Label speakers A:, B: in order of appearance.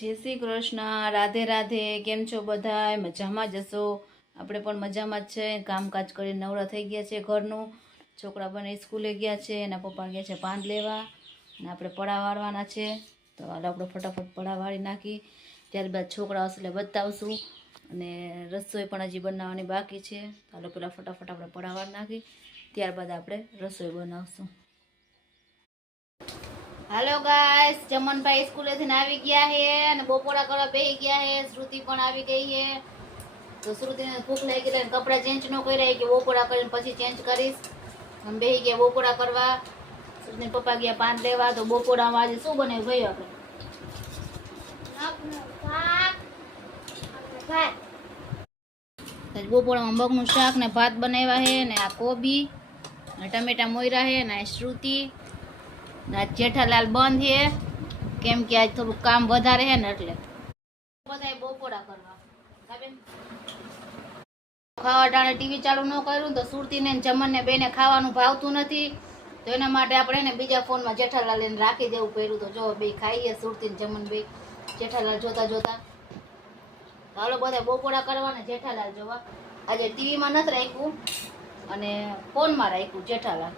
A: જય શ્રી કૃષ્ણ, રાધે રાધે, કેમ છો બધા મજામાં જશો આપણે પણ મજામાં જ છે. કામકાજ કરીને નવરા થઈ ગયા છે ઘરનું. છોકરા બને સ્કૂલે ગયા છે, એના પપ્પા ગયા છે પાન લેવા. અને આપણે પડા વાળવાના છે. તો હાલ આપણે ફટાફટ પડા વાળી નાખી. ત્યારબાદ છોકરા આવશે એટલે બતાવશું. અને રસોઈ પણ હજી બનાવવાની બાકી છે. ચાલો પેલા ફટાફટ આપણે પડા વાળી નાખી. ત્યારબાદ આપણે રસોઈ બનાવશું. હાલો ગાઈસ ચમનભાઈ સ્કૂલેથી આવી ગયા છે અને બપોરા કરવા બેહી ગયા છે શ્રુતિ પણ આવી ગઈ છે તો શ્રુતિને ભૂખ લાગી ગઈ કપડાં ચેન્જ ન કર્યા કે બપોરા કરીને પછી ચેન્જ કરીશ. અમે બેહી ગયા બપોરા કરવા. શ્રુતિના પપ્પા ગયા પાન લેવા. તો બપોરામાં આજે શું બનાવ્યું ભાઈ આપણે? બપોરામાં મગનું શાક ને ભાત બનાવ્યા છે ને આ કોબી ટમેટા મોયરા છે ને આ શ્રુતિ. આજ જેઠાલાલ બંધ છે. કેમ કે આજ થોડું કામ વધારે છે ને એટલે. બધાય બપોરા કરવા. ખાવા ટાણે ટીવી ચાલુ ન કર્યું તો સુરતીને ને જમનને બેને ખાવાનું ભાવતું નથી. તો એના માટે આપણે એને બીજા ફોનમાં જેઠાલાલ એને રાખી દેવું પડ્યું તો જો બે ખાઈએ સુરતી ને જમન બે. જેઠાલાલ જોતા જોતા. હાલો બધા બપોરા કરવાના જેઠાલાલ જોવા. આજે ટીવીમાં નથી રાખ્યું. અને ફોનમાં રાખ્યું જેઠાલાલ.